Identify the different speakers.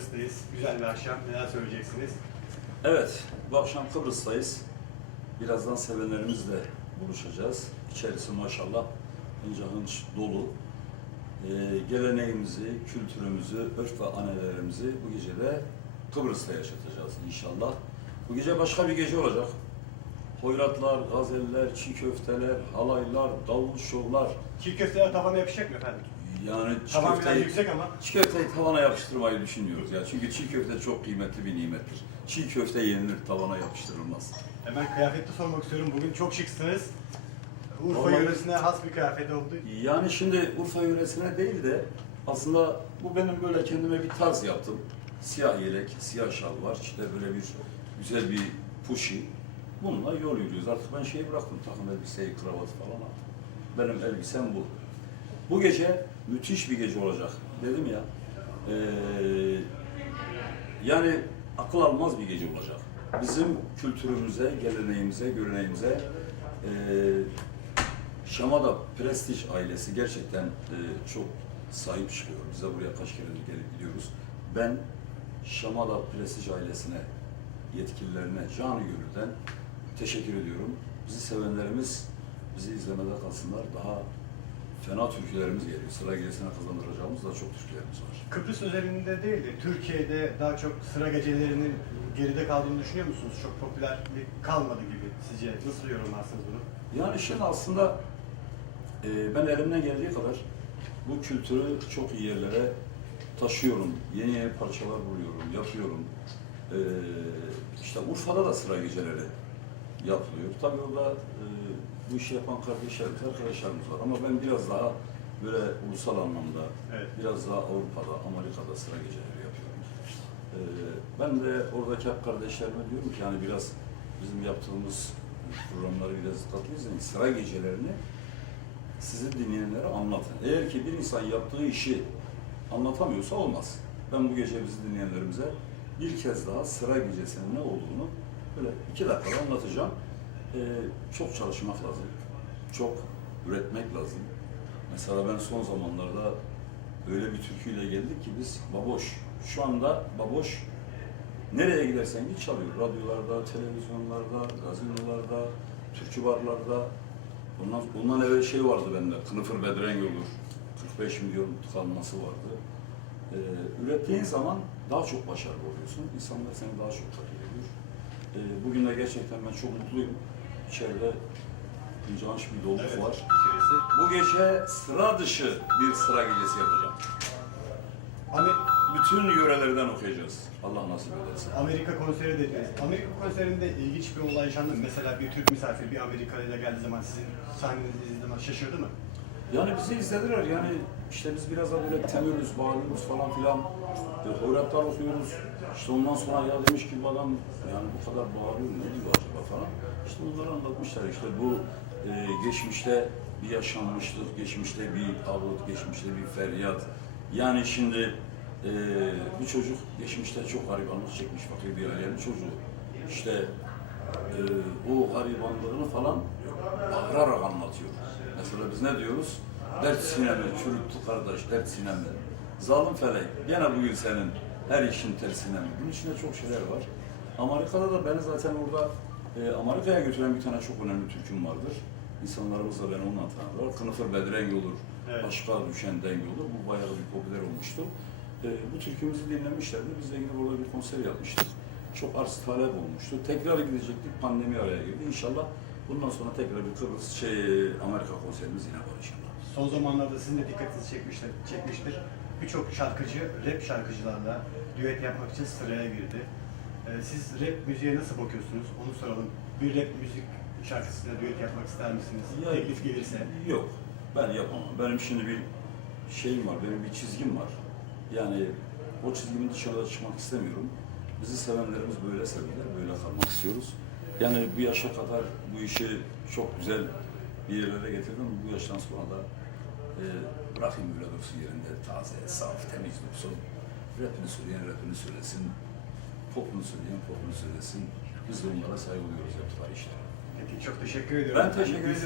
Speaker 1: Kıbrıs'tayız. Güzel bir akşam. Neler söyleyeceksiniz?
Speaker 2: Evet, bu akşam Kıbrıs'tayız. Birazdan sevenlerimizle buluşacağız. İçerisi maşallah hınca hınç dolu. Ee, geleneğimizi, kültürümüzü, örf ve anelerimizi bu gece de Kıbrıs'ta yaşatacağız inşallah. Bu gece başka bir gece olacak. Hoyratlar, gazeller, çiğ köfteler, halaylar, davul şovlar.
Speaker 1: Çiğ köfteler tavana yapışacak mı efendim?
Speaker 2: Yani çiğ
Speaker 1: Tavan biraz
Speaker 2: köfteyi,
Speaker 1: yüksek ama.
Speaker 2: çiğ köfteyi tavana yapıştırmayı düşünmüyoruz ya. Çünkü çiğ köfte çok kıymetli bir nimettir. Çiğ köfte yenilir, tavana yapıştırılmaz.
Speaker 1: Hemen kıyafette sormak istiyorum. Bugün çok şıksınız. Urfa
Speaker 2: Vallahi-
Speaker 1: yöresine has bir kıyafet oldu.
Speaker 2: Yani şimdi Urfa yöresine değil de aslında bu benim böyle kendime bir tarz yaptım. Siyah yelek, siyah şal var. İşte böyle bir güzel bir puşi. Bununla yol yürüyoruz. Artık ben şeyi bıraktım. Takım elbiseyi, kravatı falan artık. Benim elbisem bu. Bu gece müthiş bir gece olacak. Dedim ya. eee, yani akıl almaz bir gece olacak. Bizim kültürümüze, geleneğimize, göreneğimize eee Şamada Prestij ailesi gerçekten e, çok sahip çıkıyor. Biz buraya kaç kere gelip gidiyoruz. Ben Şamada Prestij ailesine, yetkililerine canı gönülden teşekkür ediyorum. Bizi sevenlerimiz bizi izlemede kalsınlar. Daha fena türkülerimiz geliyor. Sıra gerisine kazandıracağımız da çok türkülerimiz var.
Speaker 1: Kıbrıs özelinde değil de Türkiye'de daha çok sıra gecelerinin geride kaldığını düşünüyor musunuz? Çok popülerlik kalmadı gibi sizce. Nasıl yorumlarsınız bunu?
Speaker 2: Yani şimdi aslında e, ben elimden geldiği kadar bu kültürü çok iyi yerlere taşıyorum. Yeni yeni parçalar buluyorum, yapıyorum. E, işte Urfa'da da sıra geceleri yapılıyor. Tabii orada e, bu işi yapan kardeşlerimiz, arkadaşlarımız var. Ama ben biraz daha böyle ulusal anlamda,
Speaker 1: Evet.
Speaker 2: biraz daha Avrupa'da, Amerika'da sıra geceleri yapıyorum. E, ben de oradaki kardeşlerime diyorum ki yani biraz bizim yaptığımız programları biraz dikkatli izleyin. Sıra gecelerini sizi dinleyenlere anlatın. Eğer ki bir insan yaptığı işi anlatamıyorsa olmaz. Ben bu gece bizi dinleyenlerimize bir kez daha sıra gecesinin ne olduğunu böyle iki dakikada anlatacağım. Ee, çok çalışmak lazım. Çok üretmek lazım. Mesela ben son zamanlarda öyle bir türküyle geldik ki biz baboş. Şu anda baboş Nereye gidersen git çalıyor. Radyolarda, televizyonlarda, gazinolarda, türkü barlarda. Bundan, bundan evvel şey vardı bende, Kınıfır Bedren Yolur. 45 milyon tıkanması vardı. Ee, ürettiğin zaman daha çok başarılı oluyorsun. İnsanlar seni daha çok takip ediyor. Ee, bugün de gerçekten ben çok mutluyum. İçeride incanç bir doluluk
Speaker 1: Evet.
Speaker 2: var.
Speaker 1: İçerisi.
Speaker 2: Bu gece sıra dışı bir sıra gecesi yapacağım.
Speaker 1: Amer-
Speaker 2: Bütün yörelerden okuyacağız. Allah nasip ederse.
Speaker 1: Amerika konseri dediniz. Amerika konserinde ilginç bir olay yaşandı? Mesela bir Türk misafir bir Amerikalı'yla geldiği zaman sizin sahnenizi izlediği zaman şaşırdı mı?
Speaker 2: Yani bizi izlediler yani işte biz biraz da böyle temeliz, bağlıyoruz falan filan. E, Hoyratlar okuyoruz. İşte ondan sonra ya demiş ki bu adam yani bu kadar bağırıyor ne diyor acaba falan. İşte bunları anlatmışlar işte bu e, geçmişte bir yaşanmışlık, geçmişte bir ağıt, geçmişte bir feryat. Yani şimdi e, bu çocuk geçmişte çok garibanlık çekmiş fakir bir ailenin çocuğu. İşte e, o garibanlığını falan bağırarak anlatıyor. Mesela biz ne diyoruz? Dert sinemi çürüttü kardeş, dert sinemi. Zalim felek, gene bugün senin her işin tersine mi? Bunun içinde çok şeyler var. Amerika'da da beni zaten orada e, Amerika'ya götüren bir tane çok önemli türküm vardır. İnsanlarımız da beni onunla tanırlar. Kınıfır Bedren Yolur,
Speaker 1: Evet.
Speaker 2: Başka Düşen Den Yolur. Bu bayağı bir popüler olmuştu. E, bu türkümüzü dinlemişlerdi. Biz de gidip orada bir konser yapmıştık. Çok arz talep olmuştu. Tekrar gidecektik. Pandemi araya girdi. İnşallah bundan sonra tekrar bir Kıbrıs şey Amerika konserimiz yine var inşallah.
Speaker 1: Son zamanlarda sizin de dikkatinizi çekmiştir. çekmiştir. Birçok şarkıcı rap şarkıcılarla düet yapmak için sıraya girdi. Ee, siz rap müziğe nasıl bakıyorsunuz? Onu soralım. Bir rap müzik şarkısıyla düet yapmak ister misiniz?
Speaker 2: Ya-
Speaker 1: Teklif gelirse.
Speaker 2: Yok, ben yapamam. Benim şimdi bir şeyim var, benim bir çizgim var. Yani o çizgimin dışarıda çıkmak istemiyorum. Bizi sevenlerimiz böyle seviyorlar, böyle kalmak istiyoruz. Yani bu yaşa kadar bu işi çok güzel bir yerlere getirdim. Bu yaştan sonra da e, bırakayım böyle dursun yerinde, taze, saf, temiz dursun. Rapini söyleyen rapini söylesin, popunu söyleyen popunu söylesin. Biz de onlara saygı duyuyoruz yaptıkları işte.
Speaker 1: Peki çok teşekkür ediyorum.
Speaker 2: Ben teşekkür ederim.